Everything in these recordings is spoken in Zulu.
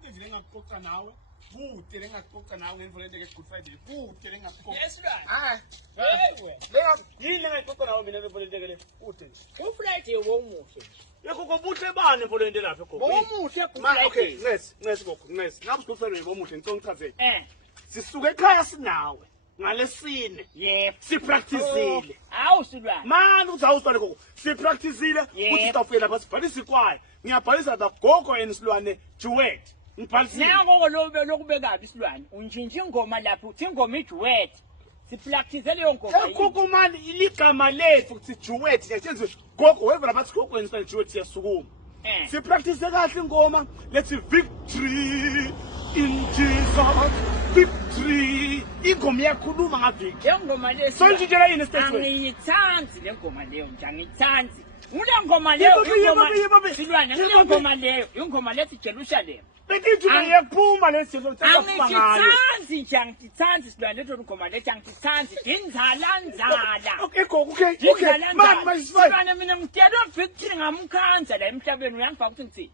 futhi nje lengakuxoxa nawe futhi lengakuxoxa nawe ngemfolente ke Good Friday futhi lengakuxoxa Eswatini yini lengakuxoxa nawe mina ngemfolente ke le futhi nje uFriday womuhle yekho kobuhle bani emfolente lapha gogo womuhle okay nesi gogo nesi ngabe Good Friday womuhle ngicongicazele sisuke ekhaya sinawe ngalesine yebo sipracticeile awu S'lwane manje uzawusale gogo sipracticeile uthi stafela lapha sibhalisa ikwaye ngiyabhalisa la Gogo S'lwane duet ngibhalisile nango lokubekabi S'lwane unjinja ingoma lapha uthi ingoma iduet sipractice leyo ngoma gogo mani iligama lethu kuthi duet siyayenza gogo weva lapha Gogo S'lwane duet siyasukuma sipractice kahle ingoma lethi victory in Jesus victory ingoma iyakhuluma ngaviki lengoma leyo sonjinjela yini stage angiyithanzi lengoma leyo nje angiyithanzi ule ngoma leyo S'lwane le ngoma leyo ingoma lethi Jerusalem bekithi uyaphuma lesizwe uthanda ngayo angithanzi S'lwane lethi ngoma lethi angithanzi inzala okay gogo okay man S'lwane mina ngitela victory ngamkhanza la emhlabeni uyangifaka ukuthi ngithini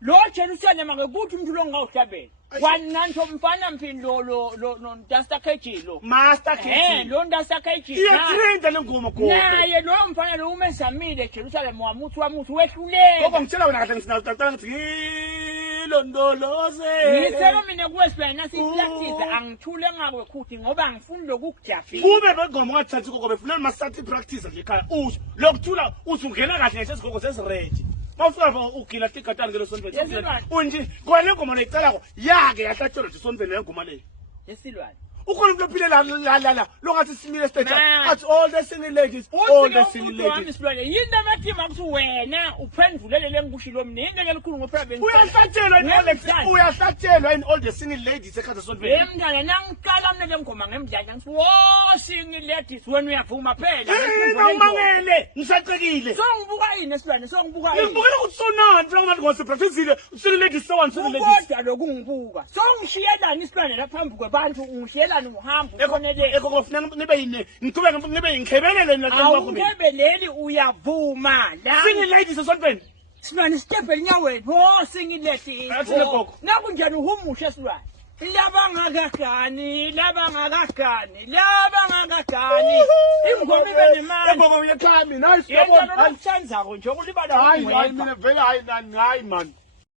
lo Jerusalem akukuthi umuntu lo ngawuhlabela wananto mfana mpilo lo Dasta KG lo Master KG lo Dasta KG iyatrenda lengoma gogo naye lo mfana lo umesamile Jerusalem wamuthi wehluleke gogo ngitshela wena kahle ngisinakucacanga ukuthi ngilondoloze ngiselo mina kuweS'lwane nasipractice angithule ngakwe kuthi ngoba ngifuna lokukujafika kube bengoma ungathathi gogo befuna masati practice nje ekhaya usho lokuthula uzungena kahle nje sigogo sesiready mawufika ugila tigatani ngelo sonveni unje kwale ngoma leyicela ko yake yahlatshelwa nje sonveni lengoma leyo S'lwane ukhona umuntu ophile la longathi simile stage athi all the single ladies S'lwane yini amathima kuthi wena uphendulele lengushilo mina into ngelikhulu ngoprivate uyahlatshelwa in all the single ladies ekhaya sonveni emntana nangiqala mina lengoma ngemdlala ngithi wo single ladies wena uyavuma phela ngimangele ngisacekile songibuka yini S'lwane songibuka yini ngibukela ukuthi sonani njengoba ngosipracticeile single ladies single ladies kodwa lokungibuka songishiyelani S'lwane la phambi kwabantu ungishiyelani uhambo ufonele ngofuna nibe yini ngiqhubeka nibe ngikhebelele la kwakho ngibeleli uyavuma la single ladies sonveni S'lwane step enyaweni ho single ladies nakunjani uhumushe S'lwane laba ngakagani ingoma ibe nemali gogo uyakhami nice yena lo mthanzako nje ukuthi bala hayi mina vele hayi man